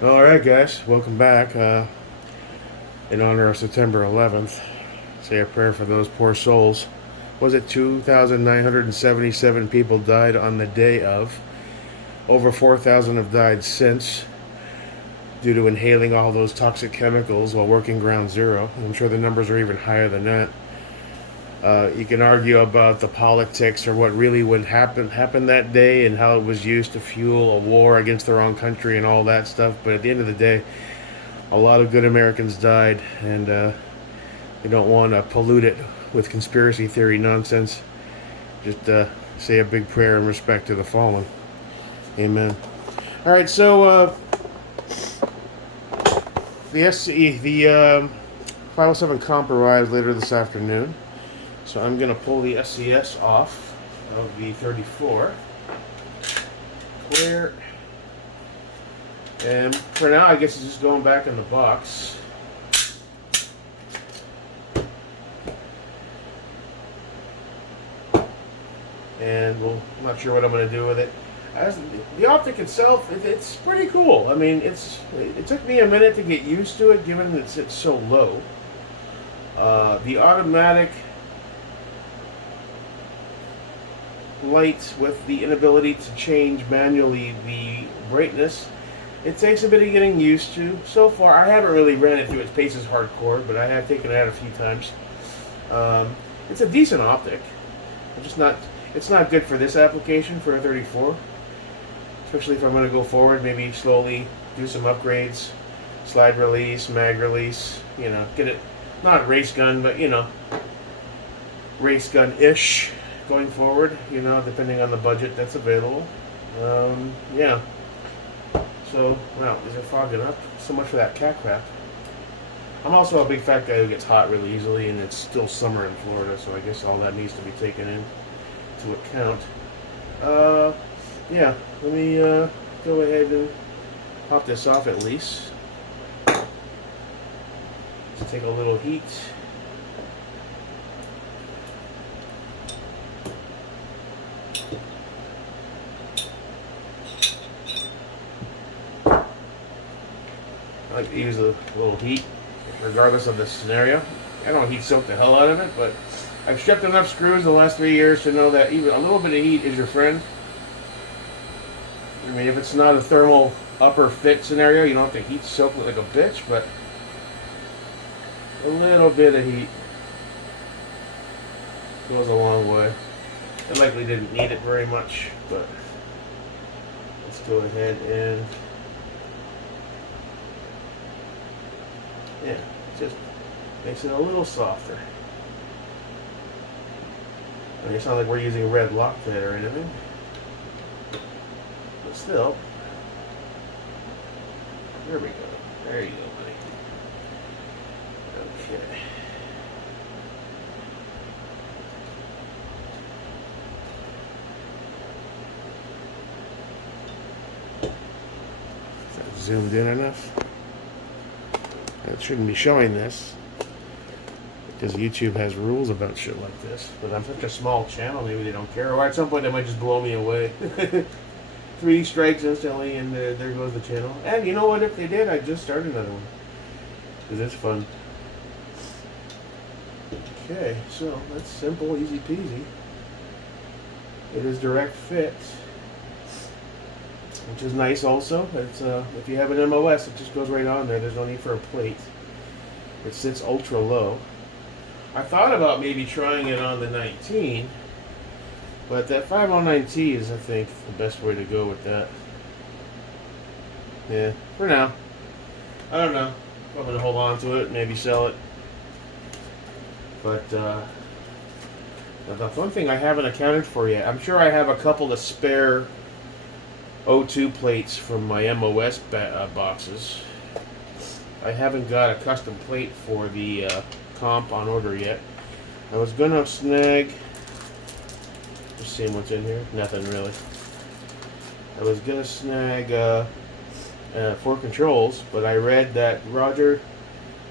Alright guys, welcome back. In honor of September 11th, say a prayer for those poor souls. Was it 2,977 people died on the day of? Over 4,000 have died since due to inhaling all those toxic chemicals while working ground zero. I'm sure the numbers are even higher than that. You can argue about the politics or what really would happen that day and how it was used to fuel a war against the wrong country and all that stuff. But at the end of the day, a lot of good Americans died, and they don't want to pollute it with conspiracy theory nonsense. Just say a big prayer in respect to the fallen. Amen. All right, so the SCE, the 507 comp arrives later this afternoon. So I'm going to pull the SCS off of the 34. Clear. And for now, I guess it's just going back in the box. And I'm not sure what I'm going to do with it. As the optic itself, it's pretty cool. I mean, it took me a minute to get used to it, given that it's so low. The automatic lights with the inability to change manually the brightness, it takes a bit of getting used to. So far, I haven't really ran it through its paces hardcore, but I have taken it out a few times. It's a decent optic. It's not good for this application for a 34. Especially if I'm going to go forward, maybe slowly do some upgrades, slide release, mag release, get it, not race gun, but race gun-ish going forward, depending on the budget that's available. Yeah. So, wow, is it fogging up? So much for that cat crap. I'm also a big fat guy who gets hot really easily, and it's still summer in Florida, so I guess all that needs to be taken into account. Yeah, let me go ahead and pop this off at least. To take a little heat. I like to use a little heat, regardless of the scenario. I don't heat soak the hell out of it, but I've stripped enough screws in the last 3 years to know that even a little bit of heat is your friend. I mean, if it's not a thermal upper fit scenario, you don't have to heat soak it like a bitch, but a little bit of heat goes a long way. I likely didn't need it very much, but let's go ahead and yeah, just makes it a little softer. I mean, it's not like we're using red Loctite or anything. But still, there we go. There you go, buddy. Okay. Is that zoomed in enough? It shouldn't be showing this because YouTube has rules about shit like this. But I'm such a small channel, maybe they don't care. Or at some point they might just blow me away. 3 strikes instantly, and there goes the channel. And you know what? If they did, I'd just start another one. Because it's fun. Okay, so that's simple, easy peasy. It is direct fit, which is nice also. It's if you have an MOS, it just goes right on there. There's no need for a plate. It sits ultra low. I thought about maybe trying it on the 19, but that 509T is, I think, the best way to go with that. Yeah, for now. I don't know. I'm going to hold on to it, maybe sell it. But the one thing I haven't accounted for yet, I'm sure I have a couple of spare O2 plates from my MOS boxes. I haven't got a custom plate for the comp on order yet. I was going to snag... Just seeing what's in here. Nothing really. I was gonna snag 4 controls, but I read that Roger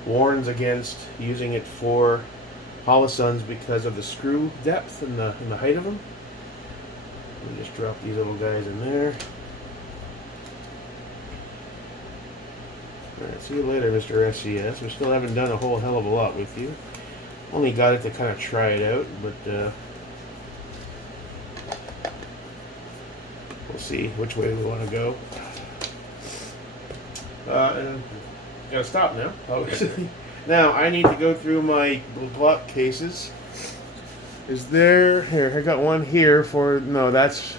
warns against using it for Holosons because of the screw depth and the height of them. Let me just drop these little guys in there. Alright, see you later, Mr. SCS. We still haven't done a whole hell of a lot with you. Only got it to kind of try it out, but we'll see which way we want to go. And gotta stop now, obviously. Now, I need to go through my Glock cases. Is there... Here, I got one here for... No, that's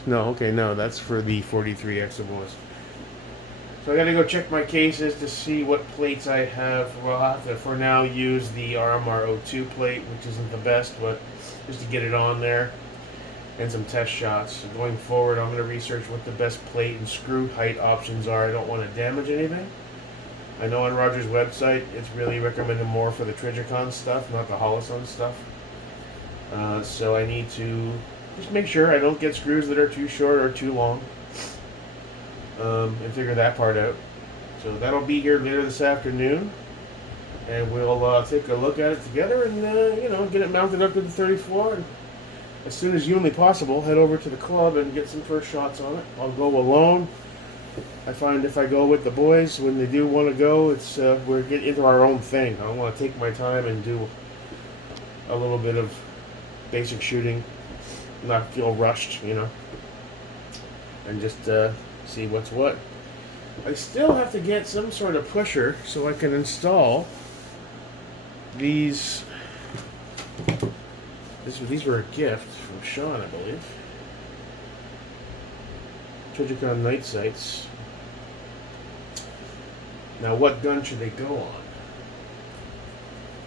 for the 43 XMOs. So I gotta go check my cases to see what plates I have. Well, I'll have to, for now, use the RMR02 plate, which isn't the best, but just to get it on there. And some test shots. So going forward, I'm gonna research what the best plate and screw height options are. I don't want to damage anything. I know on Roger's website, it's really recommended more for the Trijicon stuff, not the Holosun stuff. So I need to just make sure I don't get screws that are too short or too long, and figure that part out. So that'll be here later this afternoon, and we'll take a look at it together and get it mounted up to the 34. And as soon as humanly possible, head over to the club and get some first shots on it. I'll go alone. I find if I go with the boys, when they do want to go, it's we're getting into our own thing. I want to take my time and do a little bit of basic shooting, not feel rushed, and just see what's what. I still have to get some sort of pusher so I can install these. These were a gift from Sean, I believe. Trijicon night sights. Now, what gun should they go on?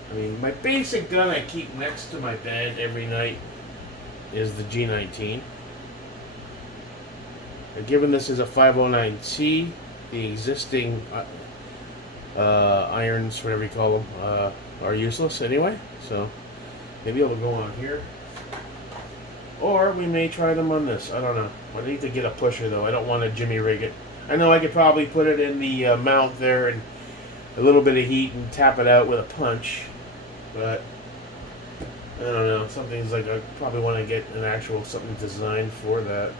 I mean, my basic gun I keep next to my bed every night is the G19. And given this is a 509T, the existing irons, whatever you call them, are useless anyway. So maybe it'll go on here. Or we may try them on this. I don't know. I need to get a pusher, though. I don't want to jimmy rig it. I know I could probably put it in the mount there and a little bit of heat and tap it out with a punch. But I don't know. Something's like I probably want to get an actual something designed for that.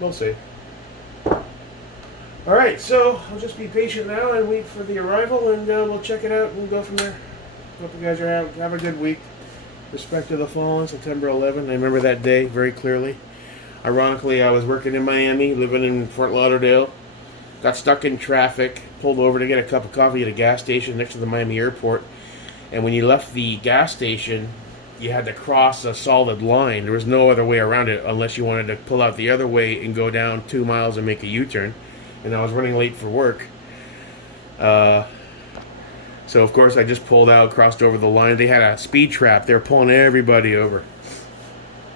We'll see. Alright, so I'll just be patient now and wait for the arrival, and we'll check it out and we'll go from there. Hope you guys have a good week. Respect to the fallen, September 11th. I remember that day very clearly. Ironically, I was working in Miami, living in Fort Lauderdale. Got stuck in traffic, pulled over to get a cup of coffee at a gas station next to the Miami airport. And when you left the gas station, you had to cross a solid line. There was no other way around it unless you wanted to pull out the other way and go down 2 miles and make a U-turn. And I was running late for work. So, of course, I just pulled out, crossed over the line. They had a speed trap. They were pulling everybody over.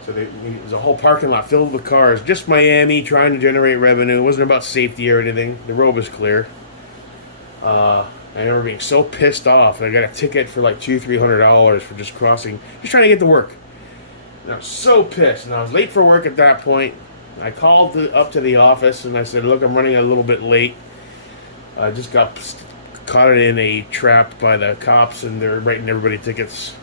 So it was a whole parking lot filled with cars. Just Miami trying to generate revenue. It wasn't about safety or anything. The road was clear. I remember being so pissed off. I got a ticket for like $200-300 for just crossing, just trying to get to work. And I was so pissed. And I was late for work at that point. I called up to the office and I said, look, I'm running a little bit late. I just got caught in a trap by the cops and they're writing everybody tickets.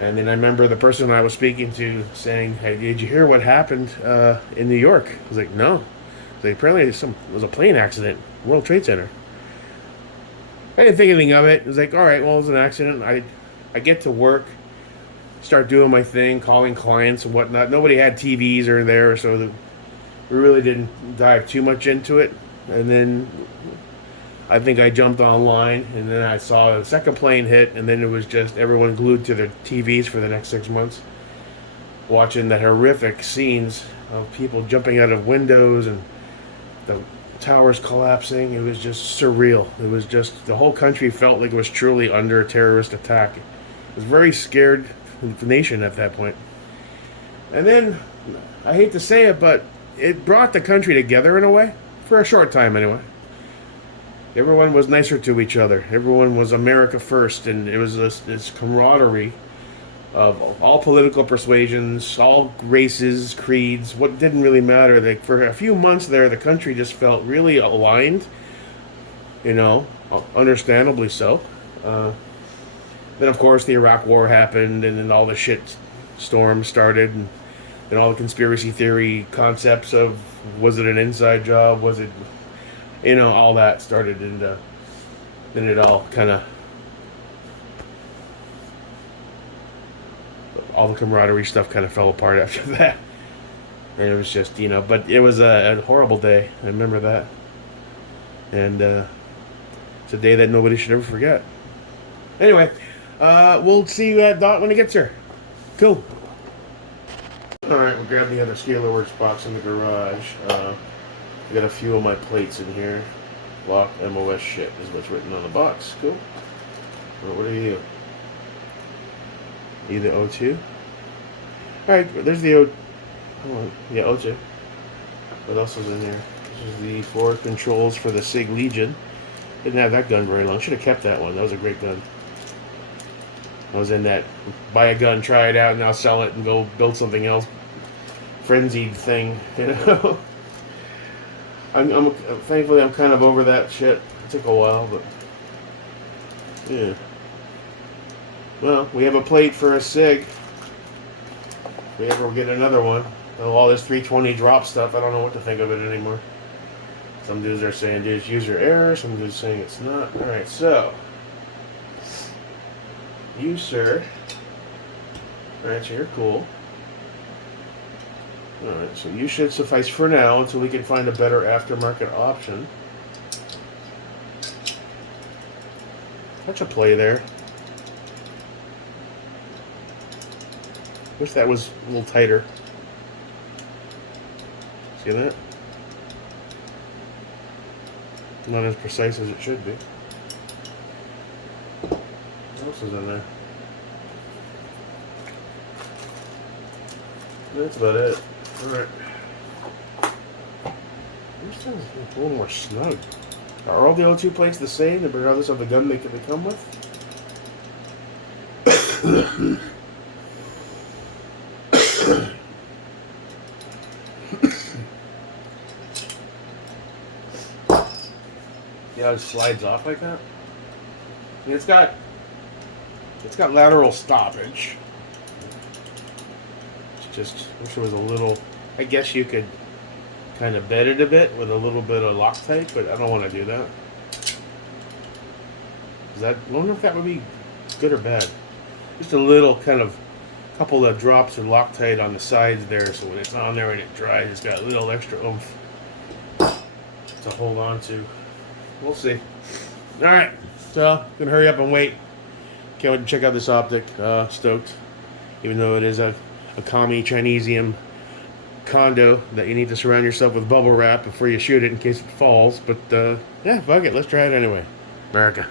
And then I remember the person I was speaking to saying, hey, did you hear what happened in New York? I was like, no. So apparently it was a plane accident, World Trade Center. I didn't think anything of it. It was like, all right, well, it was an accident. I get to work, start doing my thing, calling clients and whatnot. Nobody had TVs or there, so we really didn't dive too much into it. And then I think I jumped online, and then I saw the second plane hit, and then it was just everyone glued to their TVs for the next 6 months, watching the horrific scenes of people jumping out of windows and the towers collapsing. It was just surreal. It was just, the whole country felt like it was truly under a terrorist attack. It was very scared nation at that point. And then, I hate to say it, but it brought the country together in a way, for a short time anyway. Everyone was nicer to each other. Everyone was America first, and it was this camaraderie of all political persuasions, all races, creeds. What didn't really matter. Like for a few months there, the country just felt really aligned. Understandably so. Then, of course, the Iraq War happened, and then all the shit storm started. And and all the conspiracy theory concepts of, was it an inside job? Was it, all that started, and then it all kind of, all the camaraderie stuff kind of fell apart after that. And it was just, but it was a horrible day. I remember that. And it's a day that nobody should ever forget. Anyway, we'll see you at Dot when it gets here. Cool. Alright, we'll grab the other Scalar Works box in the garage. I got a few of my plates in here. Lock MOS shit is what's written on the box. Cool. What are you? You the O2? Alright, there's the O. Oh, yeah, O2. What else is in here? This is the 4 controls for the SIG Legion. Didn't have that gun very long. Should have kept that one. That was a great gun. I was in that buy a gun, try it out, and now sell it and go build something else. Frenzied thing, I'm thankfully I'm kind of over that shit. It took a while, but yeah. Well, we have a plate for a SIG. If we ever get another one. All this 320 drop stuff, I don't know what to think of it anymore. Some dudes are saying it's user error, some dudes saying it's not. Alright, so you, sir. Alright, so you're cool. Alright, so you should suffice for now until we can find a better aftermarket option. Such a play there. Wish that was a little tighter. See that? Not as precise as it should be. What else is in there? That's about it. Alright. This thing's a little more snug. Are all the O2 plates the same, regardless of the gun they come with? Yeah, it slides off like that. And it's got lateral stoppage. It's just wish it was a little. I guess you could kind of bed it a bit with a little bit of Loctite, but I don't want to do that. I wonder if that would be good or bad. Just a little kind of couple of drops of Loctite on the sides there, so when it's on there and it dries, it's got a little extra oomph to hold on to. We'll see. Alright, so gonna hurry up and wait. Can't wait to check out this optic. Stoked. Even though it is a commie Chinesium condo that you need to surround yourself with bubble wrap before you shoot it in case it falls. But yeah, fuck it, let's try it anyway. America.